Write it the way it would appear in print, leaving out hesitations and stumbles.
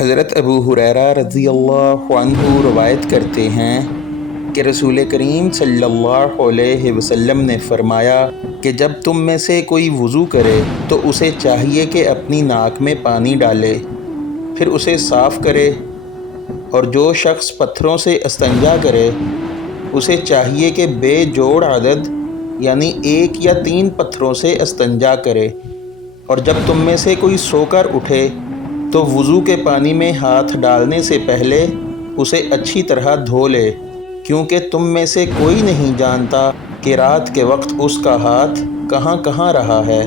حضرت ابو ہریرہ رضی اللہ عنہ روایت کرتے ہیں کہ رسول کریم صلی اللہ علیہ وسلم نے فرمایا کہ جب تم میں سے کوئی وضو کرے تو اسے چاہیے کہ اپنی ناک میں پانی ڈالے، پھر اسے صاف کرے، اور جو شخص پتھروں سے استنجا کرے اسے چاہیے کہ بے جوڑ عدد یعنی 1 یا 3 پتھروں سے استنجا کرے، اور جب تم میں سے کوئی سو کر اٹھے تو وضو کے پانی میں ہاتھ ڈالنے سے پہلے اسے اچھی طرح دھو لے، کیونکہ تم میں سے کوئی نہیں جانتا کہ رات کے وقت اس کا ہاتھ کہاں کہاں رہا ہے۔